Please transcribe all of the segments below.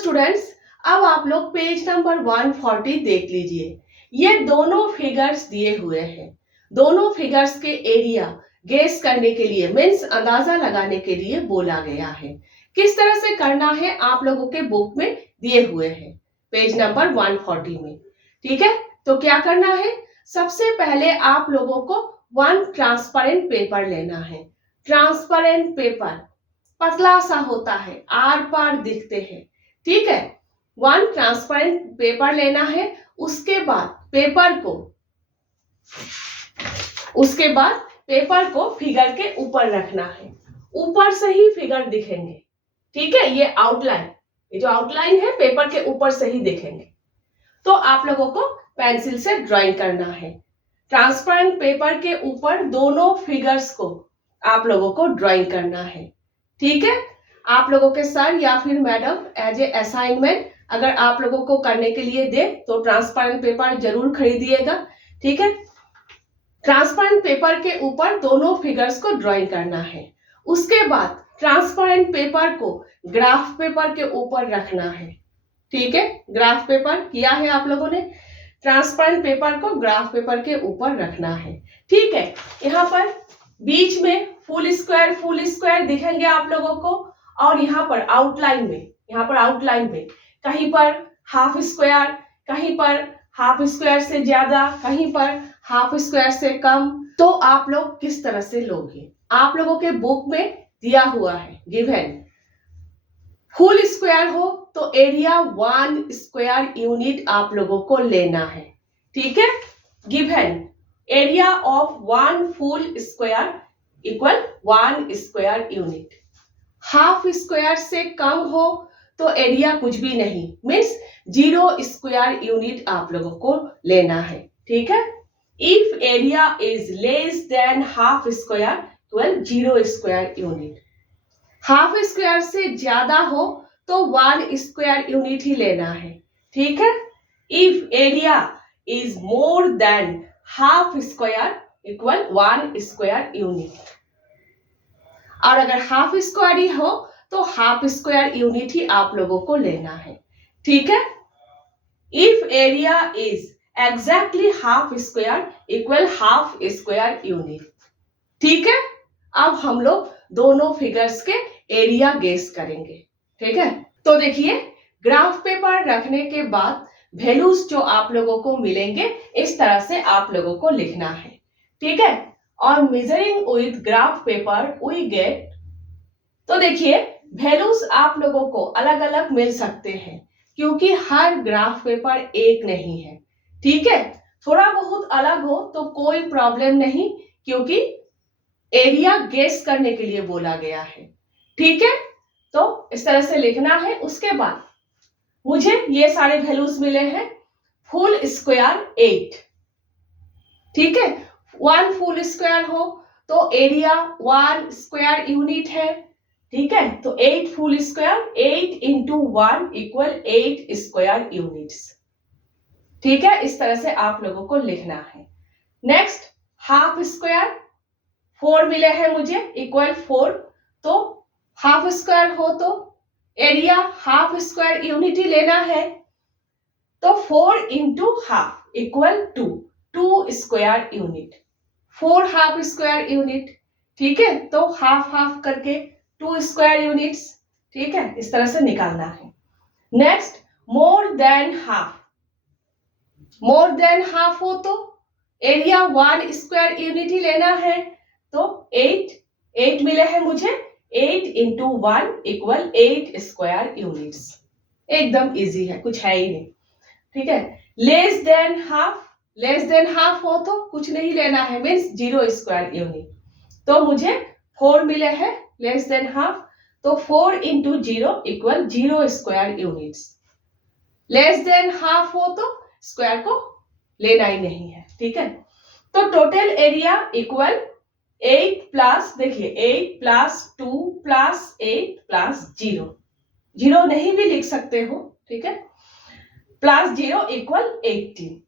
Students, अब आप लोग पेज नंबर 140 देख लीजिए। ये दोनों फिगर्स दिए हुए हैं। दोनों फिगर्स के एरिया गेस करने के लिए मीन्स अंदाजा लगाने के लिए बोला गया है। किस तरह से करना है आप लोगों के बुक में दिए हुए हैं पेज नंबर 140 में। ठीक है, तो क्या करना है, सबसे पहले आप लोगों को वन ट्रांसपेरेंट पेपर लेना है। ट्रांसपेरेंट पेपर पतला सा होता है, आर पार दिखते हैं। ठीक है, वन ट्रांसपेरेंट पेपर लेना है। उसके बाद पेपर को फिगर के ऊपर रखना है। ऊपर से ही फिगर दिखेंगे। ठीक है, ये जो आउटलाइन है पेपर के ऊपर से ही दिखेंगे। तो आप लोगों को पेंसिल से ड्राइंग करना है। ट्रांसपेरेंट पेपर के ऊपर दोनों फिगर्स को आप लोगों को ड्राइंग करना है। ठीक है, आप लोगों के सर या फिर मैडम एज ए असाइनमेंट अगर आप लोगों को करने के लिए दे तो ट्रांसपेरेंट पेपर जरूर खरीदिएगा। ठीक है, ट्रांसपेरेंट पेपर के ऊपर दोनों फिगर्स को ड्राइंग करना है। उसके बाद ट्रांसपेरेंट पेपर को ग्राफ पेपर के ऊपर रखना है। ठीक है, ग्राफ पेपर किया है आप लोगों ने, ट्रांसपेरेंट पेपर को ग्राफ पेपर के ऊपर रखना है। ठीक है, यहाँ पर बीच में फुल स्क्वायर दिखेंगे आप लोगों को, और यहाँ पर आउटलाइन में कहीं पर हाफ स्क्वायर, कहीं पर हाफ स्क्वायर से ज्यादा, कहीं पर हाफ स्क्वायर से कम। तो आप लोग किस तरह से लोगे, आप लोगों के बुक में दिया हुआ है गिवन। फुल स्क्वायर हो तो एरिया 1 स्क्वायर यूनिट आप लोगों को लेना है। ठीक है, given area of 1 full square equal 1 square unit. Half square से कम हो तो एरिया कुछ भी नहीं, मीन्स 0 स्क्वायर यूनिट आप लोगों को लेना है। ठीक है, if area is less than half square equal 0 square unit. Half square से ज्यादा हो तो 1 स्क्वायर यूनिट ही लेना है। ठीक है, if area is more than half square equal 1 square unit. और अगर हाफ स्क्वायर ही हो तो हाफ स्क्वायर यूनिट ही आप लोगों को लेना है। ठीक है, if area is exactly half square equal half square unit. ठीक है, अब हम लोग दोनों फिगर्स के एरिया गेस करेंगे। ठीक है, तो देखिए ग्राफ पेपर रखने के बाद वैल्यूज जो आप लोगों को मिलेंगे इस तरह से आप लोगों को लिखना है। ठीक है, और measuring with graph paper we get, तो देखिए वैल्यूज आप लोगों को अलग अलग मिल सकते हैं क्योंकि हर ग्राफ पेपर एक नहीं है। ठीक है, थोड़ा बहुत अलग हो तो कोई प्रॉब्लम नहीं क्योंकि एरिया गेस करने के लिए बोला गया है। ठीक है, तो इस तरह से लिखना है। उसके बाद मुझे ये सारे वैल्यूज मिले हैं। Full square 8। ठीक है, 1 फुल स्क्वायर हो तो एरिया 1 स्क्वायर यूनिट है। ठीक है, तो 8 full square 8 into 1 equal 8 square units. ठीक है, इस तरह से आप लोगों को लिखना है। नेक्स्ट हाफ स्क्वायर 4 मिले हैं मुझे इक्वल 4, तो हाफ स्क्वायर हो तो एरिया हाफ स्क्वायर यूनिट ही लेना है। तो 4 into half equal 2 square unit. 4 half square unit. ठीक है, तो हाफ हाफ करके 2 स्क्वायर यूनिट्स। ठीक है, इस तरह से निकालना है। नेक्स्ट मोर देन हाफ हो तो एरिया 1 स्क्वायर यूनिट ही लेना है। तो 8 मिले हैं मुझे, 8 इंटू 1 इक्वल 8 स्क्वायर यूनिट्स। एकदम इजी है, कुछ है ही नहीं। ठीक है, लेस देन हाफ हो तो कुछ नहीं लेना है, मीन्स 0 स्क्वायर यूनिट। तो मुझे 4 मिले हैं लेस देन हाफ, तो 4 into 0 equal 0 square units. Less than half हो तो स्क्वायर को लेना ही नहीं है। ठीक है, तो टोटल एरिया इक्वल 8 प्लस, देखिए 8 प्लस 2 प्लस 8 प्लस 0 नहीं भी लिख सकते हो। ठीक है, प्लस 0 इक्वल 18।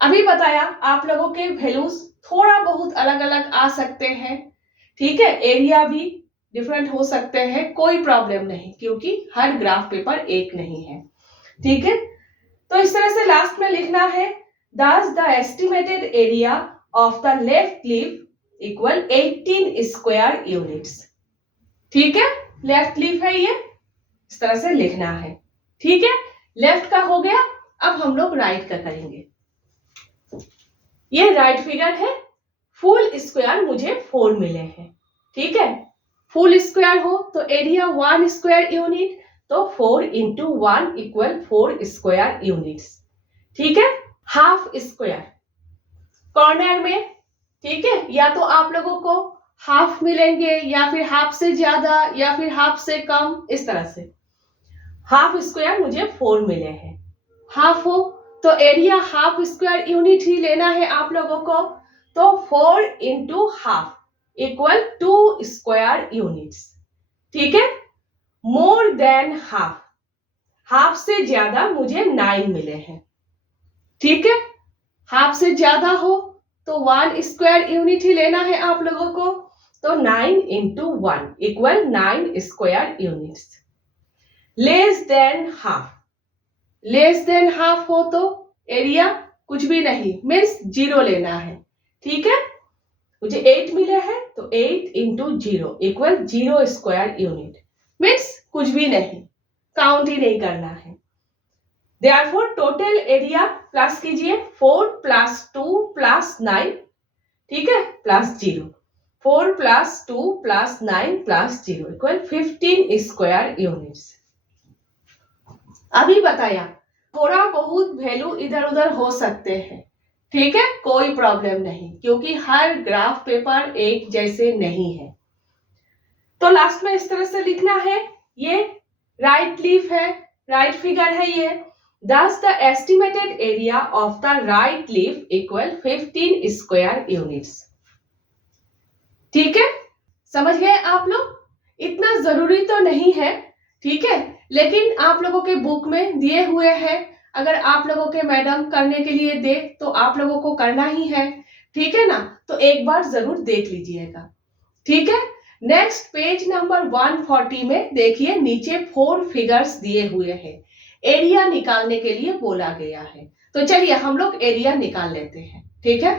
अभी बताया आप लोगों के वैल्यूज थोड़ा बहुत अलग अलग आ सकते हैं। ठीक है, एरिया भी डिफरेंट हो सकते हैं, कोई प्रॉब्लम नहीं, क्योंकि हर ग्राफ पेपर एक नहीं है। ठीक है, तो इस तरह से लास्ट में लिखना है thus the estimated area of the left leaf equal 18 square units। ठीक है, लेफ्ट लीफ है ये, इस तरह से लिखना है। ठीक है, लेफ्ट का हो गया, अब हम लोग राइट का करेंगे। ये राइट फिगर है, फुल स्क्वायर मुझे 4 मिले हैं। ठीक है, फुल स्क्वायर हो तो एरिया 1 स्क्वायर यूनिट, तो 4 इंटू 1 इक्वल 4 स्क्वायर यूनिट्स। ठीक है, हाफ स्क्वायर कॉर्नर में, ठीक है, या तो आप लोगों को हाफ मिलेंगे या फिर हाफ से ज्यादा या फिर हाफ से कम, इस तरह से। हाफ स्क्वायर मुझे 4 मिले हैं। हाफ हो तो एरिया हाफ स्क्वायर यूनिट ही लेना है आप लोगों को, तो 4 into half equal 2 square units. ठीक है, मोर देन हाफ, हाफ से ज्यादा मुझे 9 मिले हैं। ठीक है, हाफ से ज्यादा हो तो 1 स्क्वायर यूनिट ही लेना है आप लोगों को, तो 9 into 1 equal 9 square units. Less than half, less than half हो तो एरिया कुछ भी नहीं, मीन्स 0 लेना है। ठीक है, मुझे 8 मिले हैं तो 8 into 0 equal 0 square unit, means कुछ भी नहीं, काउंट ही नहीं करना है। Therefore टोटल एरिया प्लस कीजिए, 4 प्लस 2 प्लस 9, ठीक है, plus 0, 4 plus 2 plus 9 plus 0 equal 15 square units. अभी बताया थोड़ा बहुत वैल्यू इधर उधर हो सकते हैं, ठीक है, कोई प्रॉब्लम नहीं, क्योंकि हर ग्राफ पेपर एक जैसे नहीं है। तो लास्ट में इस तरह से लिखना है, ये राइट लीफ है, राइट फिगर है ये। Thus the estimated area of the right leaf equal 15 square units। ठीक है, समझ गए आप लोग? इतना जरूरी तो नहीं है, ठीक है, लेकिन आप लोगों के बुक में दिए हुए हैं, अगर आप लोगों के मैडम करने के लिए दे तो आप लोगों को करना ही है, ठीक है ना, तो एक बार जरूर देख लीजिएगा। ठीक है, नेक्स्ट पेज नंबर 140 में देखिए, नीचे 4 फिगर्स दिए हुए हैं, एरिया निकालने के लिए बोला गया है। तो चलिए हम लोग एरिया निकाल लेते हैं। ठीक है,